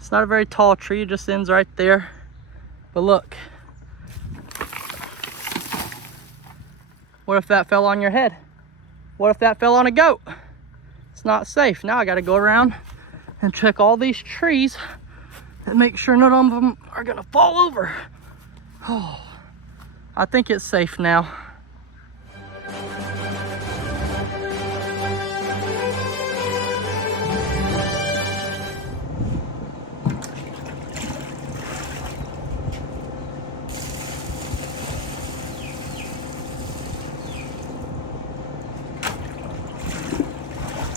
It's not a very tall tree, it just ends right there. But look. What if that fell on your head? What if that fell on a goat? It's not safe. Now I gotta go around and check all these trees and make sure none of them are gonna fall over. Oh, I think it's safe now.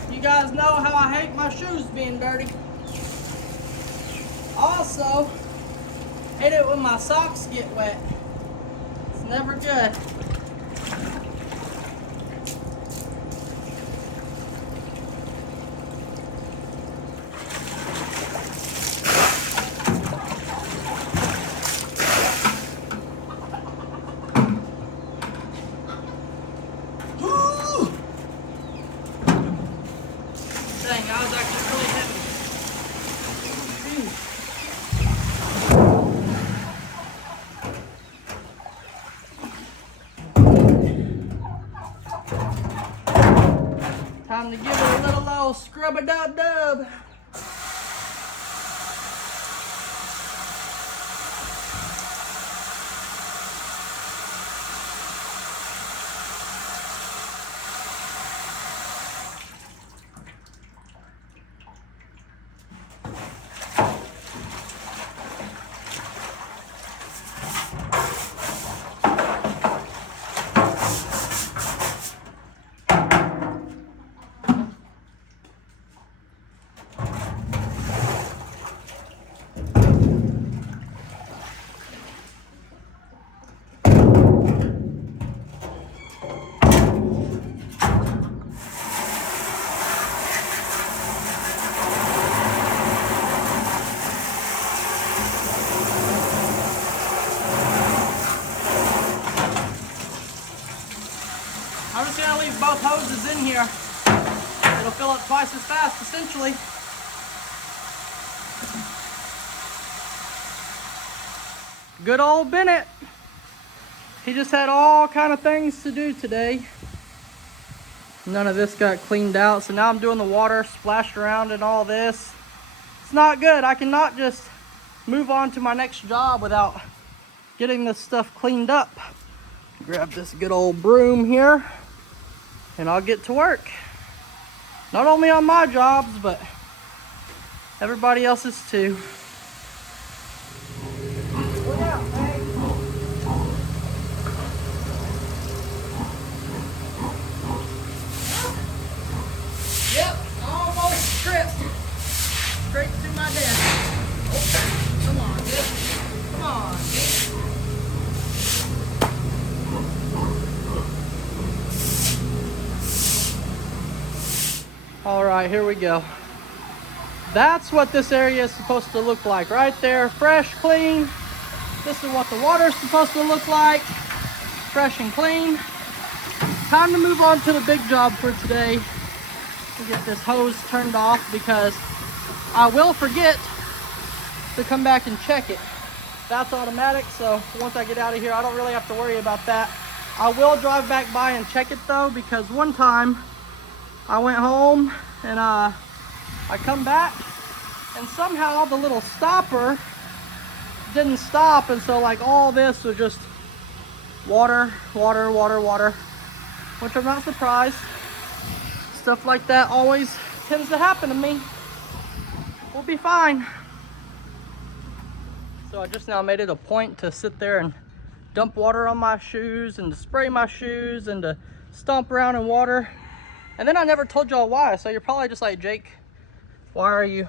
You guys know how I hate my shoes being dirty. Also, hate it when my socks get wet. It's never good. Dang, I was actually really heavy. Time to give it a little old scrub-a-dub-dub. I'm just gonna leave both hoses in here. It'll fill up twice as fast, essentially. Good old Bennett. He just had all kind of things to do today. None of this got cleaned out, so now I'm doing the water splashed around and all this. It's not good. I cannot just move on to my next job without getting this stuff cleaned up. Grab this good old broom here and I'll get to work. Not only on my jobs, but everybody else's too. Look out, man. Yep, almost tripped. Straight to my desk. Oh, come on, dude. Come on, dude. All right, here we go. That's what this area is supposed to look like right there. Fresh, clean. This is what the water is supposed to look like. Fresh and clean. Time to move on to the big job for today. To get this hose turned off because I will forget to come back and check it. That's automatic, so once I get out of here, I don't really have to worry about that. I will drive back by and check it though, because one time I went home and I come back and somehow the little stopper didn't stop, and so like all this was just water, water, water, water, which I'm not surprised. Stuff like that always tends to happen to me. We'll be fine. So I just now made it a point to sit there and dump water on my shoes and to spray my shoes and to stomp around in water. And then I never told y'all why, so you're probably just like, Jake, why are you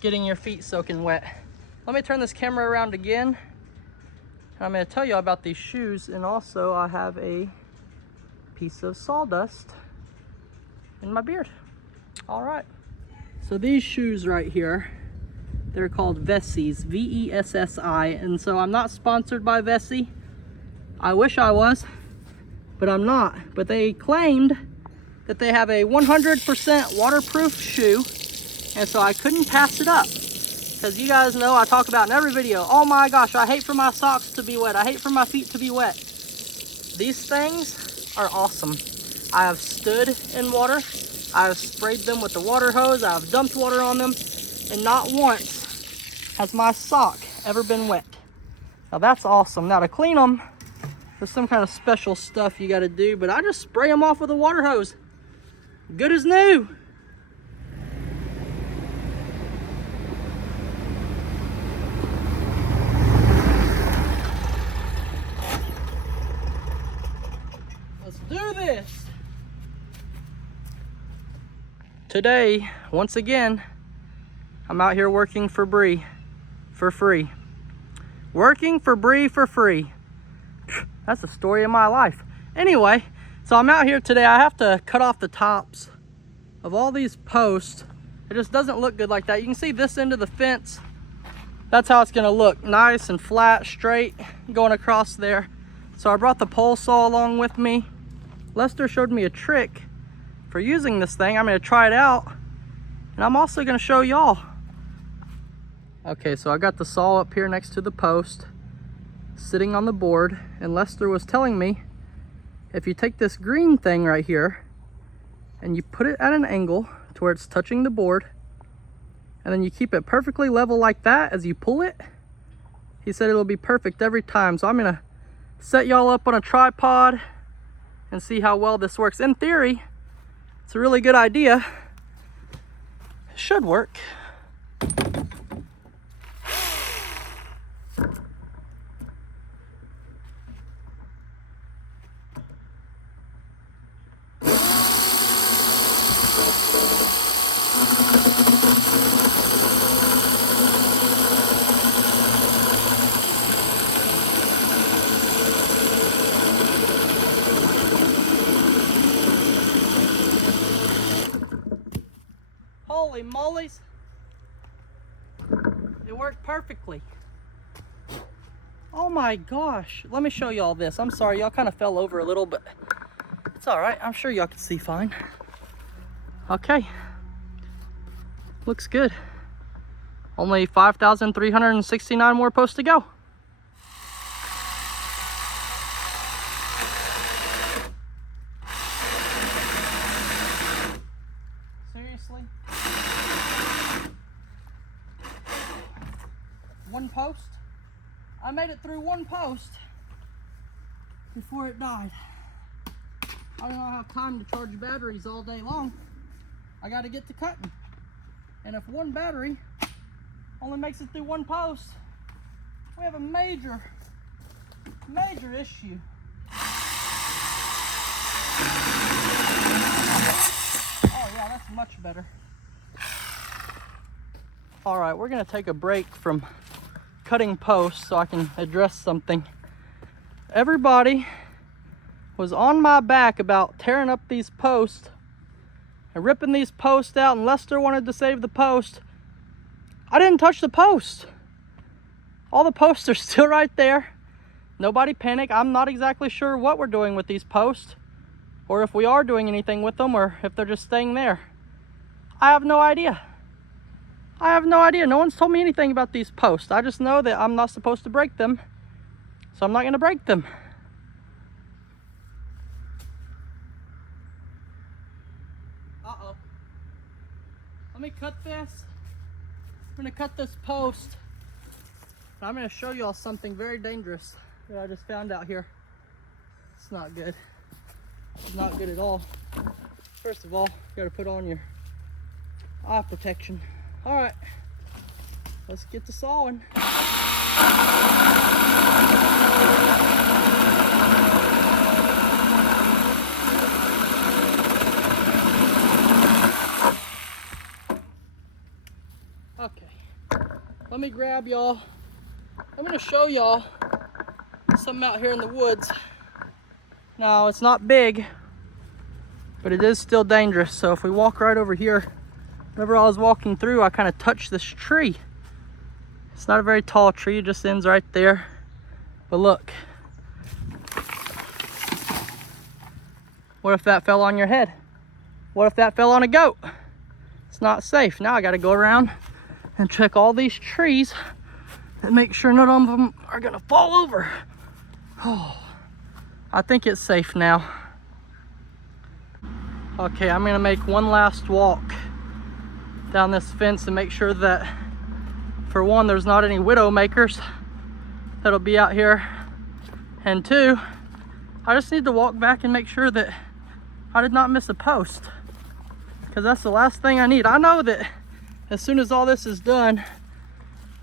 getting your feet soaking wet? Let me turn this camera around again. And I'm gonna tell you about these shoes, and also I have a piece of sawdust in my beard. All right. So these shoes right here, they're called Vessi's, V-E-S-S-I, and so I'm not sponsored by Vessi. I wish I was, but I'm not. But they claimed that they have a 100% waterproof shoe, and so I couldn't pass it up. because you guys know I talk about in every video, oh my gosh, I hate for my socks to be wet. I hate for my feet to be wet. These things are awesome. I have stood in water. I have sprayed them with the water hose. I have dumped water on them, and not once has my sock ever been wet. Now that's awesome. Now to clean them, there's some kind of special stuff you got to do, but I just spray them off with a water hose. Good as new. Let's do this. Today, once again, I'm out here working for Bree for free. Working for Bree for free. That's the story of my life. Anyway, so I'm out here today. I have to cut off the tops of all these posts. It just doesn't look good like that. You can see this end of the fence. That's how it's gonna look. Nice and flat, straight, going across there. So I brought the pole saw along with me. Lester showed me a trick for using this thing. I'm gonna try it out, and I'm also gonna show y'all. Okay, so I got the saw up here next to the post, sitting on the board, and Lester was telling me if you take this green thing right here and you put it at an angle to where it's touching the board, and then you keep it perfectly level like that as you pull it, he said it'll be perfect every time. So I'm gonna set y'all up on a tripod and see how well this works. In theory, it's a really good idea. It should work. Holy mollies. It worked perfectly. Oh my gosh. Let me show y'all this. I'm sorry, y'all kind of fell over a little, but it's all right. I'm sure y'all can see fine. Okay. Looks good. Only 5,369 more posts to go. Seriously? One post? I made it through one post before it died. I don't have time to charge batteries all day long. I got to get to cutting. And if one battery only makes it through one post, we have a major issue. Oh yeah, that's much better. All right, we're gonna take a break from cutting posts so I can address something. Everybody was on my back about tearing up these posts and ripping these posts out, and Lester wanted to save the post. I didn't touch the post. All the posts are still right there. Nobody panic. I'm not exactly sure what we're doing with these posts, or if we are doing anything with them, or if they're just staying there. I have no idea. I have no idea. No one's told me anything about these posts. I just know that I'm not supposed to break them, so I'm not going to break them. Uh-oh. Let me cut this. I'm going to cut this post. And I'm going to show y'all something very dangerous that I just found out here. It's not good. It's not good at all. First of all, you got to put on your eye protection. All right, let's get to sawing. Okay, let me grab y'all. I'm gonna show y'all something out here in the woods. Now, it's not big, but it is still dangerous. So if we walk right over here, whenever I was walking through, I kind of touched this tree. It's not a very tall tree, it just ends right there. But look. What if that fell on your head? What if that fell on a goat? It's not safe. Now I gotta go around and check all these trees and make sure none of them are gonna fall over. Oh, I think it's safe now. Okay, I'm gonna make one last walk down this fence and make sure that, for one, there's not any widow makers that'll be out here, and two, I just need to walk back and make sure that I did not miss a post, because that's the last thing I need. I know that as soon as all this is done,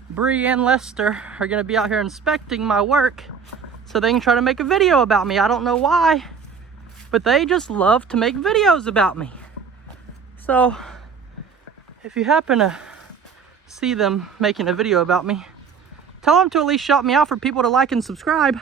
Bree and Lester are gonna be out here inspecting my work so they can try to make a video about me. I don't know why, but they just love to make videos about me. So if you happen to see them making a video about me, tell them to at least shout me out for people to like and subscribe.